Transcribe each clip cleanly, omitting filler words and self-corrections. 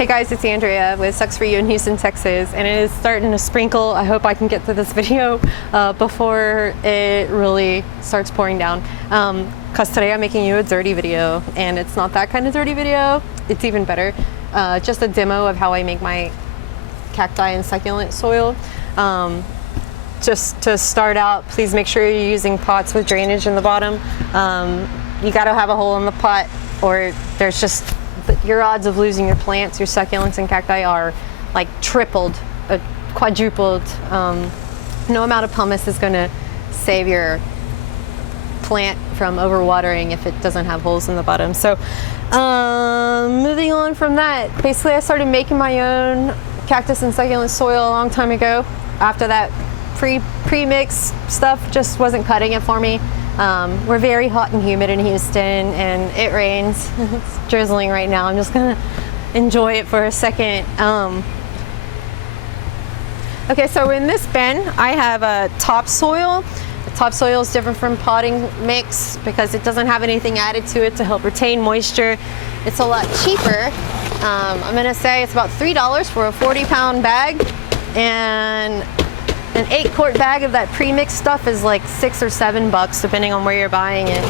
Hey guys, it's Andrea with Sucs For You in Houston, Texas, and it is starting to sprinkle. I hope I can get to this video before it really starts pouring down. Because today I'm making you a dirty video, and it's not that kind of dirty video. It's even better. Just a demo of how I make my cacti and succulent soil. Just to start out, please make sure you're using pots with drainage in the bottom. You gotta have a hole in the pot, or there's just your odds of losing your plants, your succulents and cacti are like tripled, quadrupled. No amount of pumice is going to save your plant from overwatering if it doesn't have holes in the bottom. So moving on from that, basically I started making my own cactus and succulent soil a long time ago. After that pre-mix stuff just wasn't cutting it for me. We're very hot and humid in Houston, and it rains. It's drizzling right now. I'm just gonna enjoy it for a second. Okay, so in this bin, I have a topsoil. The topsoil is different from potting mix because it doesn't have anything added to it to help retain moisture. It's a lot cheaper. I'm gonna say it's about $3 for a 40-pound bag, and an 8-quart bag of that pre-mixed stuff is like $6 or $7 depending on where you're buying it,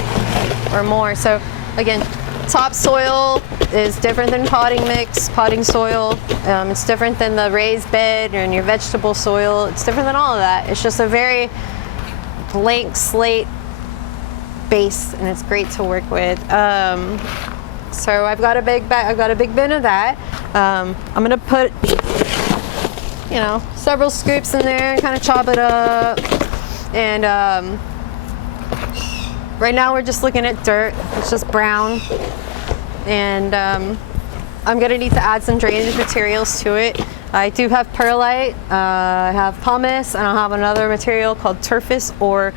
or more. So again, topsoil is different than potting mix, potting soil. It's different than the raised bed and your vegetable soil. It's different than all of that. It's just a very blank slate base, and it's great to work with. So I've got a big bag. I've got a big bin of that. I'm gonna put, you know, several scoops in there and kind of chop it up. And right now we're just looking at dirt. It's just brown. And I'm gonna need to add some drainage materials to it. I do have perlite, I have pumice, and I'll have another material called turfus, or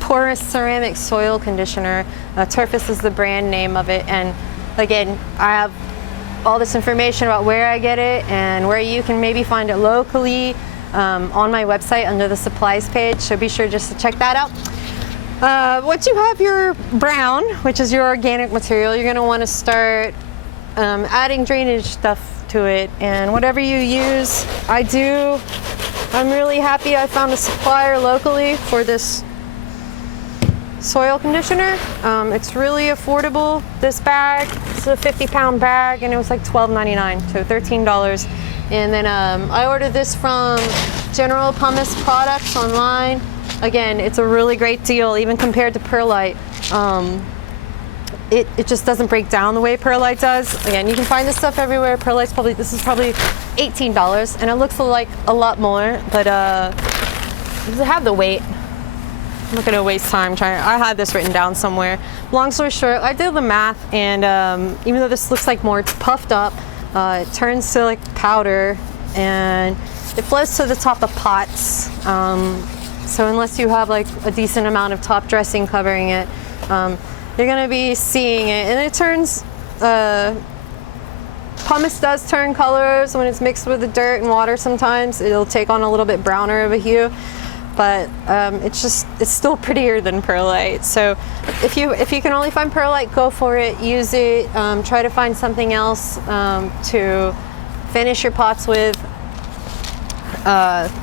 porous ceramic soil conditioner. Turfus is the brand name of it. And again, I have all this information about where I get it and where you can maybe find it locally on my website under the supplies page, so be sure just to check that out. Once you have your brown, which is your organic material, you're going to want to start adding drainage stuff to it, and whatever you use. I'm really happy I found a supplier locally for this soil conditioner. It's really affordable. This bag, it's a 50-pound bag, and it was like $12.99, so $13. And then I ordered this from General Pumice Products online. Again, it's a really great deal, even compared to perlite. It just doesn't break down the way perlite does. Again, you can find this stuff everywhere. This is probably $18, and it looks like a lot more, but does it have the weight? I'm not gonna waste time trying. I had this written down somewhere. Long story short, I did the math, and even though this looks like more puffed up, it turns to like powder, and it flows to the top of pots. So unless you have like a decent amount of top dressing covering it, you're gonna be seeing it, and it turns. Pumice does turn colors when it's mixed with the dirt and water. Sometimes it'll take on a little bit browner of a hue. But it's still prettier than perlite. So if you can only find perlite, go for it, use it. Try to find something else to finish your pots with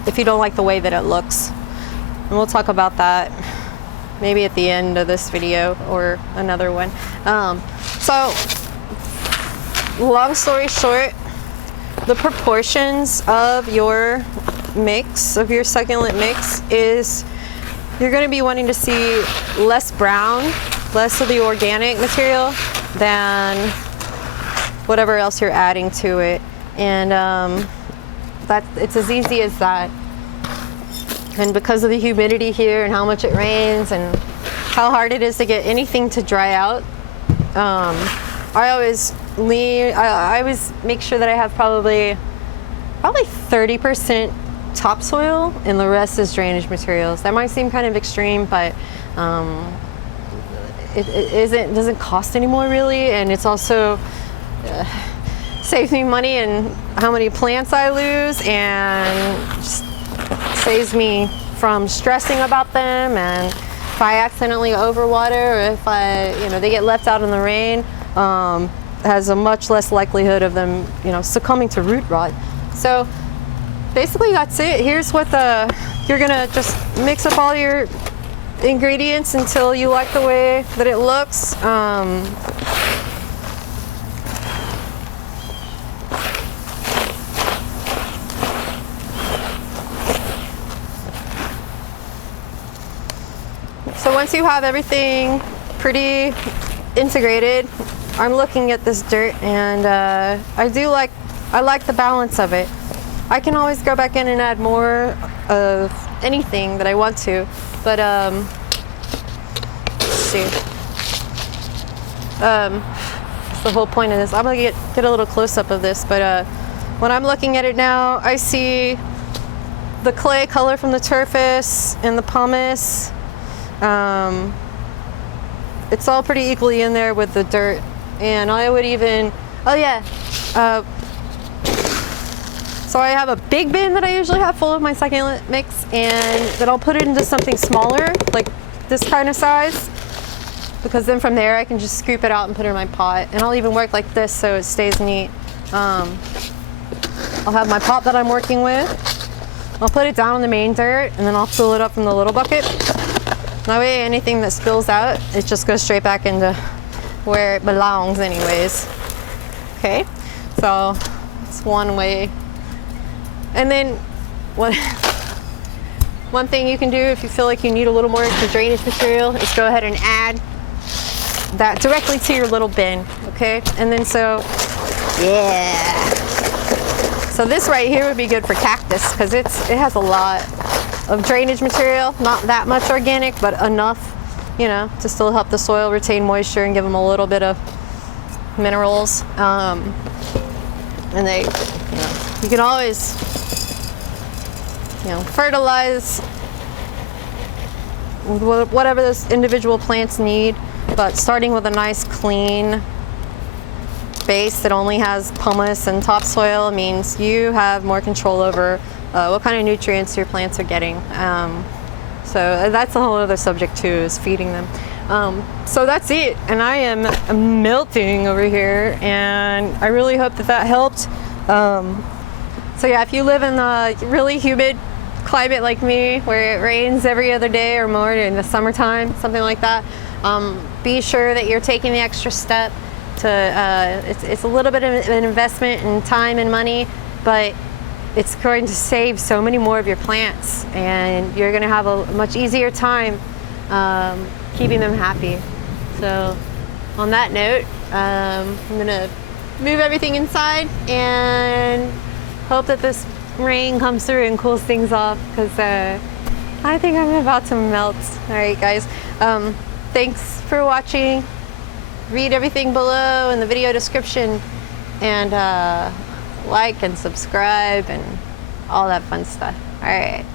if you don't like the way that it looks. And we'll talk about that maybe at the end of this video or another one. So long story short, the proportions of your mix, of your succulent mix, is you're going to be wanting to see less brown, less of the organic material than whatever else you're adding to it. And it's as easy as that. And because of the humidity here and how much it rains and how hard it is to get anything to dry out, I always make sure that I have probably 30% topsoil, and the rest is drainage materials. That might seem kind of extreme, but it doesn't cost anymore really, and it's also saves me money and how many plants I lose, and just saves me from stressing about them. And if I accidentally overwater, or if they get left out in the rain, has a much less likelihood of them, you know, succumbing to root rot. So basically that's it. Here's what you're gonna just mix up all your ingredients until you like the way that it looks. So once you have everything pretty integrated, I'm looking at this dirt, and I like the balance of it. I can always go back in and add more of anything that I want to, but let's see. That's the whole point of this. I'm gonna get a little close up of this, but when I'm looking at it now, I see the clay color from the turfus and the pumice. It's all pretty equally in there with the dirt, and I would even, oh yeah, so I have a big bin that I usually have full of my succulent mix, and then I'll put it into something smaller, like this kind of size, because then from there I can just scoop it out and put it in my pot. And I'll even work like this so it stays neat. I'll have my pot that I'm working with. I'll put it down in the main dirt, and then I'll fill it up from the little bucket. That way anything that spills out, it just goes straight back into where it belongs anyways. Okay, so that's one way. And then one thing you can do if you feel like you need a little more extra drainage material is go ahead and add that directly to your little bin, okay? And then so this right here would be good for cactus, because it has a lot of drainage material, not that much organic, but enough, you know, to still help the soil retain moisture and give them a little bit of minerals. And they, you know, you can always, you know, fertilize whatever those individual plants need, but starting with a nice clean base that only has pumice and topsoil means you have more control over what kind of nutrients your plants are getting. So that's a whole other subject too, is feeding them. So that's it, and I am melting over here, and I really hope that helped. So yeah, if you live in a really humid climate like me, where it rains every other day or more in the summertime, something like that, be sure that you're taking the extra step to, it's a little bit of an investment in time and money, but it's going to save so many more of your plants, and you're going to have a much easier time keeping them happy. So on that note, I'm going to move everything inside and hope that this rain comes through and cools things off, because I think I'm about to melt. All right, guys. Thanks for watching. Read everything below in the video description, and like and subscribe and all that fun stuff. All right.